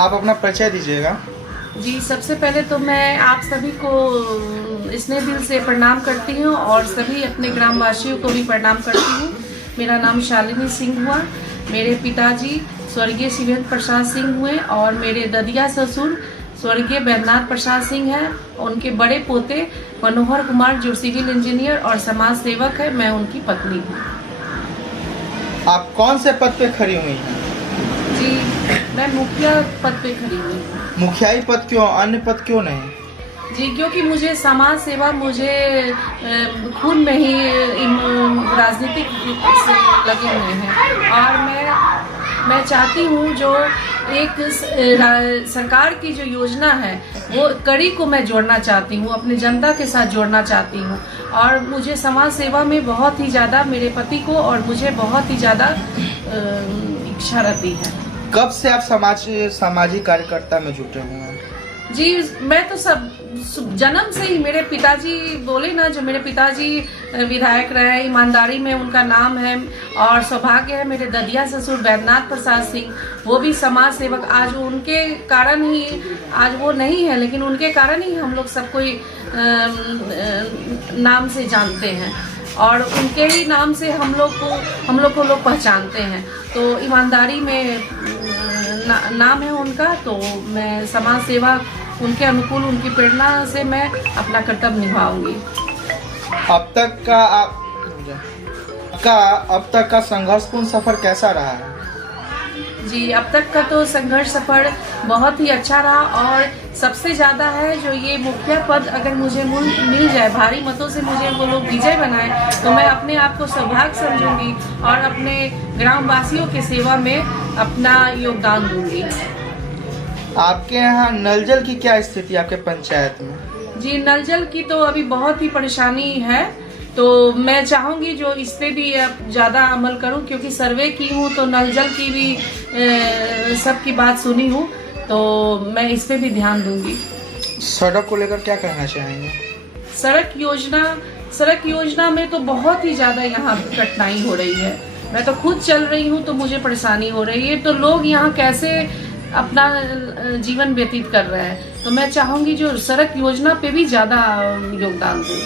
आप अपना परिचय दीजिएगा। जी, सबसे पहले तो मैं आप सभी को स्नेह दिल से प्रणाम करती हूँ और सभी अपने ग्रामवासियों को भी प्रणाम करती हूँ। मेरा नाम शालिनी सिंह हुआ। मेरे पिताजी स्वर्गीय शिवेंद्र प्रसाद सिंह हुए और मेरे ददिया ससुर स्वर्गीय वैद्यनाथ प्रसाद सिंह हैं। उनके बड़े पोते मनोहर कुमार जो सिविल इंजीनियर और समाज सेवक है। मैं उनकी पत्नी हूँ। आप कौन से पद पे खड़ी हुई हैं? जी, मैं मुखिया पद पे खड़ी हुई हूँ। मुखियाई पद क्यों, अन्य पद क्यों नहीं? जी, क्योंकि मुझे समाज सेवा मुझे खून में ही राजनीतिक से लगे हुए हैं और मैं चाहती हूँ जो एक सरकार की जो योजना है वो कड़ी को मैं जोड़ना चाहती हूँ, अपने जनता के साथ जोड़ना चाहती हूँ और मुझे समाज सेवा में बहुत ही ज़्यादा मेरे पति को और मुझे बहुत ही ज़्यादा इच्छा रहती है। कब से आप सामाजिक कार्यकर्ता में जुटे हुए हैं? जी, मैं तो सब जन्म से ही मेरे पिताजी बोले ना, जो मेरे पिताजी विधायक रहे, ईमानदारी में उनका नाम है और सौभाग्य है मेरे ददिया ससुर वैद्यनाथ प्रसाद सिंह, वो भी समाज सेवक। आज उनके कारण ही, आज वो नहीं है लेकिन उनके कारण ही हम लोग सब कोई नाम से जानते हैं और उनके ही नाम से हम लोग को लोग पहचानते हैं। तो ईमानदारी में नाम है उनका, तो मैं समाज सेवा उनके अनुकूल, उनकी प्रेरणा से मैं अपना कर्तव्य निभाऊंगी। अब तक का संघर्षपूर्ण सफर कैसा रहा है? जी, अब तक का तो संघर्ष सफर बहुत ही अच्छा रहा और सबसे ज़्यादा है जो ये मुखिया पद अगर मुझे मिल जाए, भारी मतों से मुझे वो लोग विजय बनाए, तो मैं अपने आप को सौभाग्य समझूंगी और अपने ग्रामवासियों की सेवा में अपना योगदान दूंगी। आपके यहाँ नल जल की क्या स्थिति आपके पंचायत में? जी, नल जल की तो अभी बहुत ही परेशानी है, तो मैं चाहूँगी जो इस पे भी ज़्यादा अमल करूँ, क्योंकि सर्वे की हूँ तो नल जल की भी सबकी बात सुनी हूँ, तो मैं इस पे भी ध्यान दूंगी। सड़क को लेकर क्या कहना चाहेंगे? सड़क योजना में तो बहुत ही ज़्यादा यहाँ कठिनाई हो रही है। मैं तो खुद चल रही हूँ तो मुझे परेशानी हो रही है, तो लोग यहाँ कैसे अपना जीवन व्यतीत कर रहे हैं, तो मैं चाहूँगी जो सड़क योजना पे भी ज़्यादा योगदान दूँ।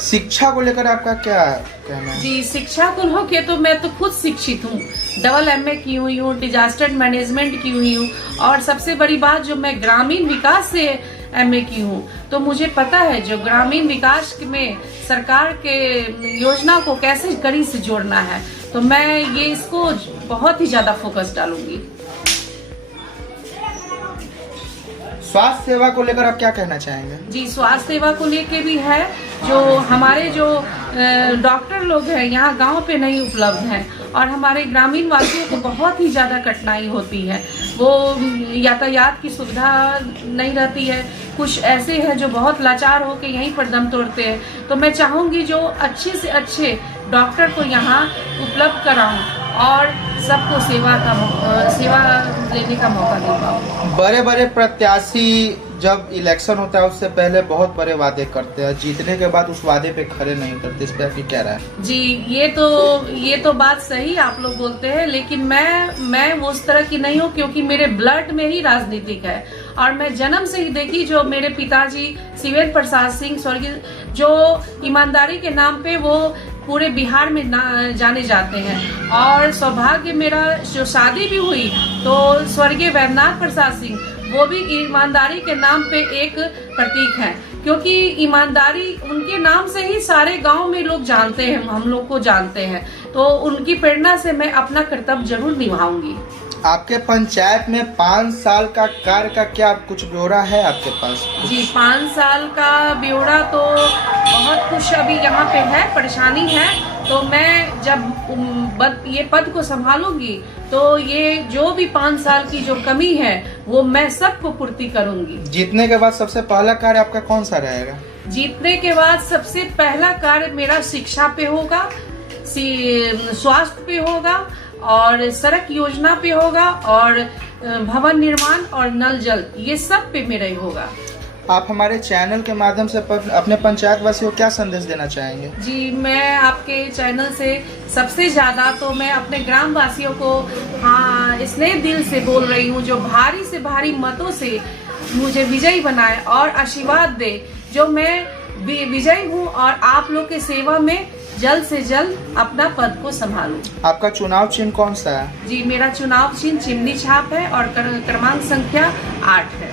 शिक्षा को लेकर आपका क्या कहना है? जी, शिक्षा को लेकर तो मैं तो खुद शिक्षित हूँ, डबल MA की हुई हूँ, डिजास्टर मैनेजमेंट की हुई हूँ और सबसे बड़ी बात जो मैं ग्रामीण विकास से MA की हूँ, तो मुझे पता है जो ग्रामीण विकास में सरकार के योजना को कैसे कड़ी से जोड़ना है, तो मैं ये इसको बहुत ही ज्यादा फोकस डालूंगी। स्वास्थ्य सेवा को लेकर आप क्या कहना चाहेंगे? जी, स्वास्थ्य सेवा को लेके भी है, जो हमारे जो डॉक्टर लोग हैं यहाँ गांव पे नहीं उपलब्ध हैं और हमारे ग्रामीण वासियों को बहुत ही ज़्यादा कठिनाई होती है। वो यातायात की सुविधा नहीं रहती है, कुछ ऐसे हैं जो बहुत लाचार होकर यहीं पर दम तोड़ते हैं, तो मैं चाहूँगी जो अच्छे से अच्छे डॉक्टर को यहाँ उपलब्ध कराऊँ और सबको सेवा लेने का मौका दे पाऊँ। बड़े बड़े प्रत्याशी जब इलेक्शन होता है उससे पहले बहुत बड़े वादे करते हैं, जीतने के बाद उस वादे पे खड़े नहीं उतरते, इस पे आपकी क्या राय है? जी, ये तो बात सही आप लोग बोलते हैं, लेकिन मैं उस तरह की नहीं हूँ, क्योंकि मेरे ब्लड में ही राजनीतिक है और मैं जन्म से ही देखी जो मेरे पिताजी शिवेंद्र प्रसाद सिंह स्वर्गीय, जो ईमानदारी के नाम पे वो पूरे बिहार में जाने जाते हैं और सौभाग्य मेरा जो शादी भी हुई तो स्वर्गीय वैद्यनाथ प्रसाद सिंह, वो भी ईमानदारी के नाम पे एक प्रतीक है, क्योंकि ईमानदारी उनके नाम से ही सारे गांव में लोग जानते हैं, हम लोग को जानते हैं, तो उनकी प्रेरणा से मैं अपना कर्तव्य जरूर निभाऊंगी। आपके पंचायत में 5 साल का कार्य का क्या कुछ ब्यौरा है आपके पास? जी, 5 साल का ब्यौरा तो बहुत कुछ अभी यहाँ पे है, परेशानी है, तो मैं जब ये पद को संभालूंगी तो ये जो भी 5 साल की जो कमी है वो मैं सबको पूर्ति करूंगी। जीतने के बाद सबसे पहला कार्य आपका कौन सा रहेगा? जीतने के बाद सबसे पहला कार्य मेरा शिक्षा पे होगा, स्वास्थ्य पे होगा और सड़क योजना पे होगा और भवन निर्माण और नल जल, ये सब पे मेरा ही होगा। आप हमारे चैनल के माध्यम से अपने पंचायत वासियों को क्या संदेश देना चाहेंगे? जी, मैं आपके चैनल से सबसे ज्यादा तो मैं अपने ग्राम वासियों को स्नेह दिल से बोल रही हूँ, जो भारी से भारी मतों से मुझे विजयी बनाए और आशीर्वाद दे, जो मैं विजयी हूँ और आप लोग के सेवा में जल्द से जल्द अपना पद को संभालूं। आपका चुनाव चिन्ह कौन सा है? जी, मेरा चुनाव चिन्ह चिमनी छाप है और क्रमांक संख्या 8 है।